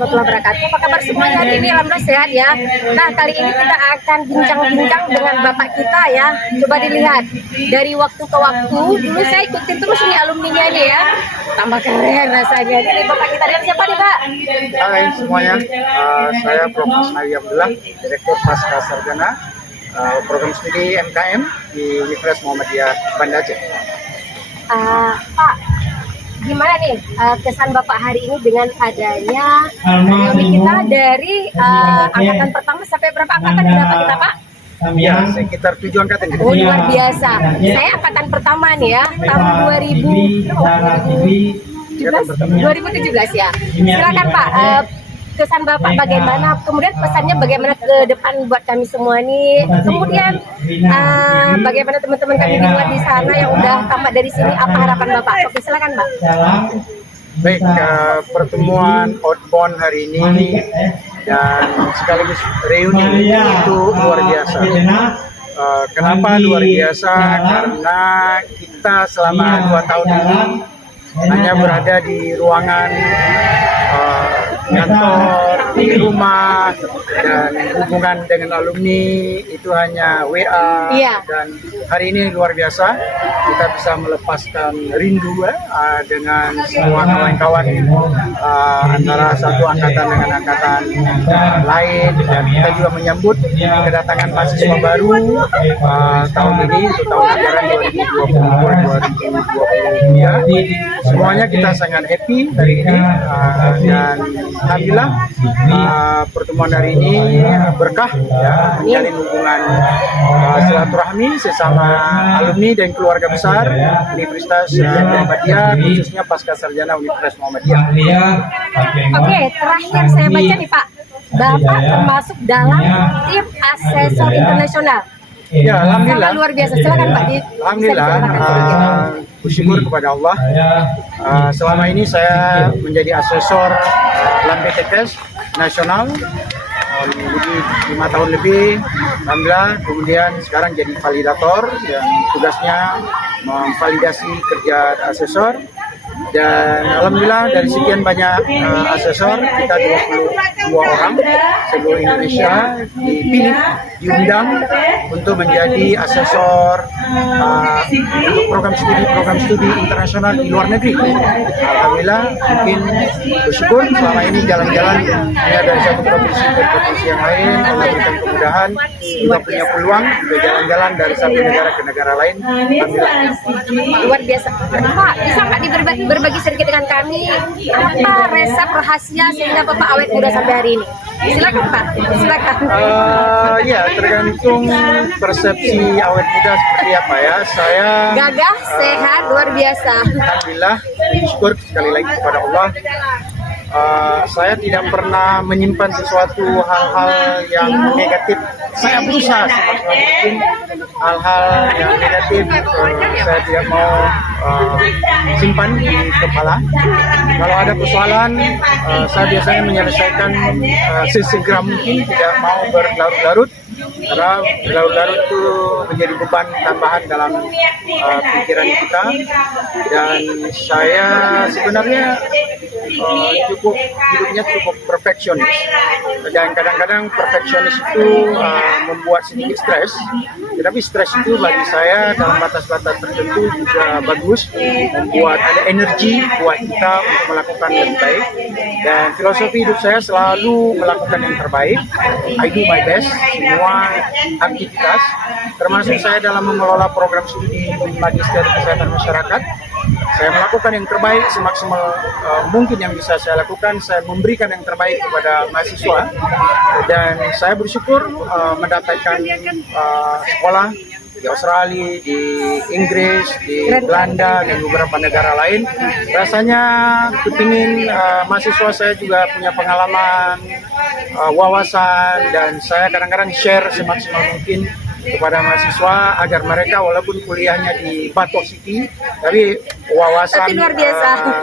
warahmatullahi wabarakatuh. Apa kabar semuanya hari ini? Alhamdulillah sehat ya. Nah, kali ini kita akan bincang-bincang dengan bapak kita ya. Coba dilihat dari waktu ke waktu. Dulu saya ikutin terus ini alumninya ini ya. Tambah keren rasanya. Ini bapak kita dari siapa nih, Pak? Hai semuanya, saya Prof. Asnawi Abdullah, Direktur Pasca Sarjana Program Studi MKM di Universitas Muhammadiyah Banda Aceh. Pak, gimana nih kesan Bapak hari ini dengan adanya reuni kita dari angkatan pertama sampai berapa angkatan dapat kita, Pak? Ya, sekitar 7 angkatan gitu. Oh, luar biasa. Saya angkatan pertama nih ya, tahun 2017 ya. Silakan Pak, kesan Bapak bagaimana, kemudian pesannya bagaimana ke depan buat kami semua nih, kemudian bagaimana teman-teman kami di luar di sana yang udah tamat dari sini, apa harapan Bapak? Oke, silakan Pak. Baik, pertemuan outbound hari ini dan sekaligus reuni itu luar biasa. Kenapa luar biasa? Karena kita selama 2 tahun ini hanya berada di ruangan kantor, di rumah, dan hubungan dengan alumni itu hanya WA. Dan hari ini luar biasa kita bisa melepaskan rindu dengan semua kawan-kawan antara satu angkatan dengan angkatan lain, dan kita juga menyambut kedatangan mahasiswa baru tahun ini untuk tahun ajaran 2022-2023. Semuanya kita sangat happy hari ini, dan alhamdulillah pertemuan hari ini berkah ya, menjalin hubungan silaturahmi sesama alumni dan keluarga besar Universitas Muhammadiyah, khususnya Pasca Sarjana Universitas Muhammadiyah. Oke, terakhir saya baca nih Pak, Bapak termasuk dalam tim asesor internasional. Ya, alhamdulillah. Sangat luar biasa. Silakan Pak. Alhamdulillah, bersyukur kepada Allah. Selama ini saya menjadi asesor LAMBTKS nasional lebih 5 tahun lebih. Alhamdulillah, kemudian sekarang jadi validator yang tugasnya memvalidasi kerja asesor. Dan alhamdulillah dari sekian banyak asesor, kita 22 orang seluruh Indonesia dipilih, diundang untuk menjadi asesor untuk program studi internasional di luar negeri. Alhamdulillah, mungkin bersyukur selama ini jalan-jalan hanya dari satu provinsi ke provinsi yang lain. Allah berikan kemudahan, juga punya peluang untuk jalan-jalan dari satu negara ke negara lain. Alhamdulillah. Luar biasa. Pak, bisa nggak berbagi sedikit dengan kami apa resep rahasia sehingga Bapak awet muda sampai hari ini? Silakan Pak, silakan. Ya, tergantung persepsi awet muda seperti apa ya. Saya gagah, sehat, luar biasa. Alhamdulillah, bersyukur sekali lagi kepada Allah. Saya tidak pernah menyimpan sesuatu hal-hal yang negatif. Saya berusaha semaksimal mungkin hal-hal yang negatif saya tidak mau simpan di kepala. Kalau ada persoalan, saya biasanya menyelesaikan sesegera mungkin, tidak mau berlarut-larut. Karena berlarut-larut itu menjadi beban tambahan dalam pikiran kita. Dan saya sebenarnya hidupnya cukup perfeksionis, dan kadang-kadang perfeksionis itu membuat sedikit stres. Tetapi stres itu bagi saya dalam batas-batas tertentu juga bagus, membuat ada energi buat kita untuk melakukan yang baik. Dan filosofi hidup saya selalu melakukan yang terbaik. I do my best, semua aktivitas, termasuk saya dalam mengelola program studi Magister Kesehatan Masyarakat. Saya melakukan yang terbaik semaksimal mungkin yang bisa saya lakukan. Saya memberikan yang terbaik kepada mahasiswa, dan saya bersyukur mendapatkan sekolah di Australia, di Inggris, di Belanda, dan beberapa negara lain. Rasanya kepingin mahasiswa saya juga punya pengalaman, wawasan, dan saya kadang-kadang share semaksimal mungkin kepada mahasiswa agar mereka walaupun kuliahnya di Batok City, tapi wawasan luar biasa.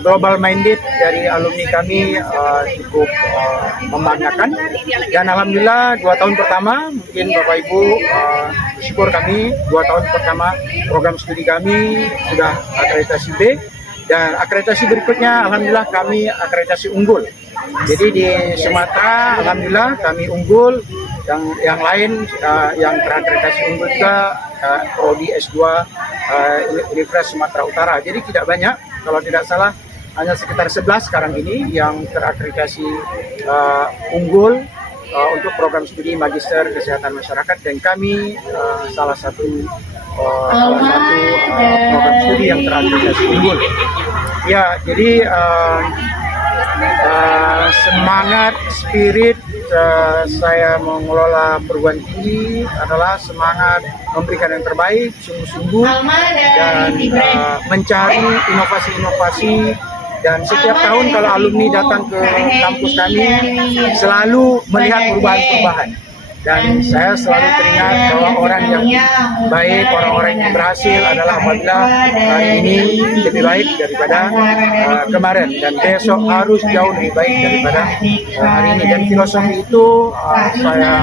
Global minded dari alumni kami cukup membanggakan. Dan alhamdulillah 2 tahun pertama, mungkin Bapak Ibu bersyukur kami 2 tahun pertama program studi kami sudah akreditasi B. Dan akreditasi berikutnya, alhamdulillah kami akreditasi unggul. Jadi di Sumatera, alhamdulillah kami unggul. Yang lain yang terakreditasi unggul juga prodi S2 Universitas Sumatera Utara. Jadi tidak banyak, kalau tidak salah hanya sekitar 11 sekarang ini yang terakreditasi unggul untuk program studi Magister Kesehatan Masyarakat, dan kami salah satu program studi yang terakreditasi unggul. Ya, jadi semangat, spirit saya mengelola perguruan tinggi adalah semangat memberikan yang terbaik, sungguh-sungguh, dan mencari inovasi-inovasi. Dan setiap tahun kalau alumni datang ke kampus kami selalu melihat perubahan-perubahan. Dan saya selalu teringat bahwa orang yang baik, orang-orang yang berhasil adalah apabila hari ini lebih baik daripada kemarin, dan besok harus jauh lebih baik daripada hari ini. Dan filosofi itu saya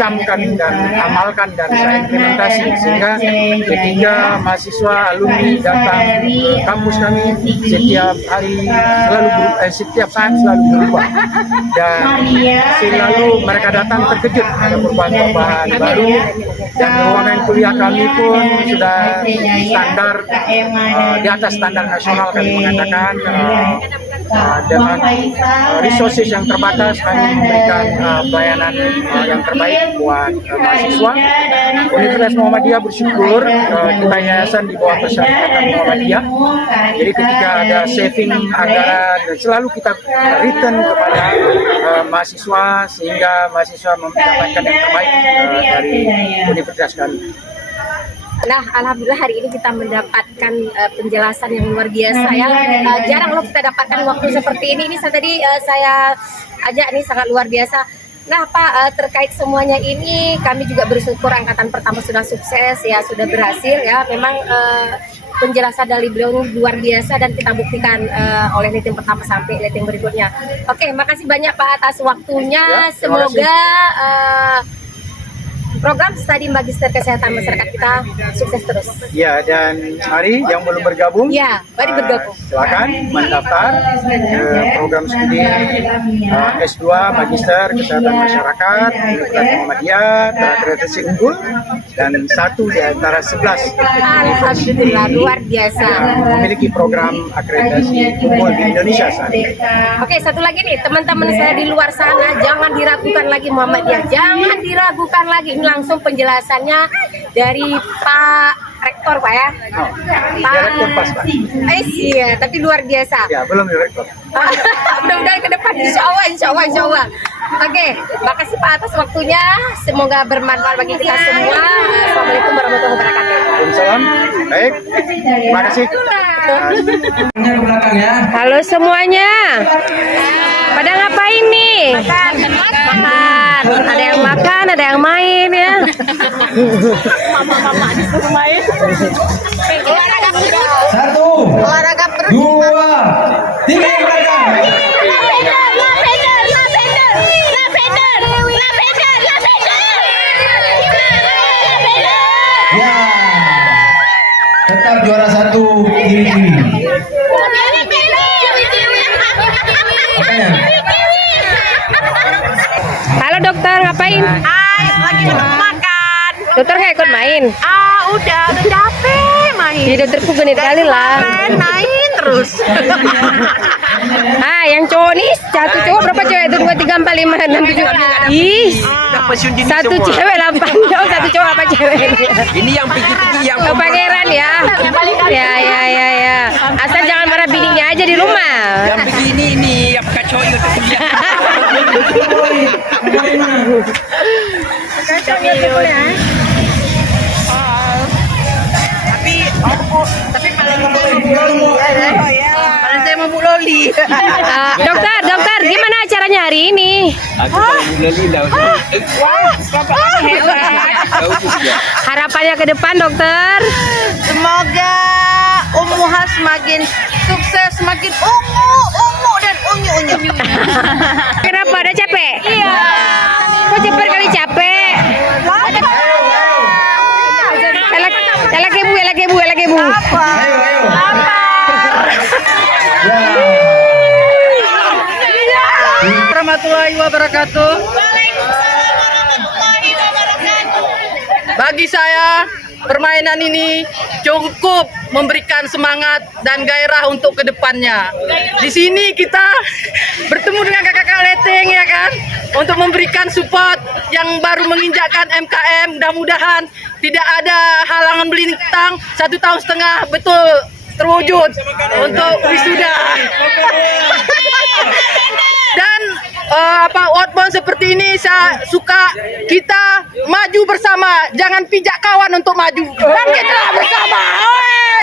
camkan dan amalkan dan saya implementasi, sehingga ketika mahasiswa alumni datang ke kampus kami setiap hari setiap saat selalu berubah, dan selalu mereka datang terkejut ada perubahan-perubahan baru, dan ruangan kuliah kami pun sudah standar di atas standar nasional. Kami mengatakan dengan resources yang terbatas kami memberikan pelayanan yang terbaik buat mahasiswa. Universitas Muhammadiyah bersyukur kita yayasan di bawah persyaratan Muhammadiyah. Jadi ketika ada saving anggaran, selalu kita return kepada mahasiswa, sehingga mahasiswa mendapatkan yang terbaik dari universitas kami. Nah, alhamdulillah hari ini kita mendapatkan penjelasan yang luar biasa ya. Jarang loh kita dapatkan waktu seperti ini. Ini saya ajak nih sangat luar biasa. Nah Pak, terkait semuanya ini kami juga bersyukur angkatan pertama sudah sukses ya, sudah berhasil ya. Memang penjelasan dari beliau luar biasa dan kita buktikan oleh letting pertama sampai letting berikutnya. Oke, makasih banyak Pak atas waktunya. Ya, semoga program studi Magister Kesehatan Masyarakat kita sukses terus. Ya, dan mari yang belum bergabung, ya, mari bergabung. Silakan mendaftar program studi S2 Magister Kesehatan Masyarakat Universitas Muhammadiyah terakreditasi unggul, dan satu di antara 11 Alhamdulillah, luar biasa yang memiliki program akreditasi unggul di Indonesia saat ini. Oke, satu lagi nih teman-teman saya di luar sana, jangan diragukan lagi Muhammadiyah, jangan diragukan lagi. Ini langsung penjelasannya dari Pak Rektor Pak ya. Direktur pas Pak. Iya, tapi luar biasa. Ya, belum direktur. Mudah-mudahan ke depan insya Allah. Oke, makasih Pak atas waktunya. Semoga bermanfaat bagi kita semua. Assalamualaikum warahmatullahi wabarakatuh. Waalaikumsalam. Baik, terima kasih. Halo semuanya. Pada ngapain nih? Makan. Ada yang makan, ada yang main ya. Mama disuruh main. Satu, dua, tiga belakang. Ya, tetap juara satu kiri. Halo dokter, ngapain? Lagi makan. Dokter kayak ikut main. Udah capek main. Di dokterku genit kali lah. Main terus. Yang cowok nih, satu cowok berapa cewek? Itu 2, 3, 4, 5, 6, 7. Ih, satu cewek 8 cowok, satu cowok apa cewek? Ini yang pergi-pergi yang Pangeran ya. Ya. Asal jangan marah bininya aja di rumah. yang begini ini yang kacau itu kuliah. Tapi paling saya mau loli. Dokter, gimana acaranya hari ini? Aku kalau lali lah. Harapannya ke depan, dokter? Semoga Umuha semakin sukses, semakin ungu dan unyu. Kenapa? Ada capek? Iya. Kok cepet kali capek? Lagi bu. Apa? Warahmatullahi wabarakatuh. Bagi saya, permainan ini cukup memberikan semangat dan gairah untuk kedepannya. Di sini kita bertemu dengan kakak-kakak leteng ya kan, untuk memberikan support yang baru menginjakkan MKM. Mudah-mudahan tidak ada halangan melintang. 1,5 tahun betul terwujud untuk wisuda. Dan outbound seperti ini saya suka, kita maju bersama, jangan pijak kawan untuk maju. Dan kita bersama. Oi!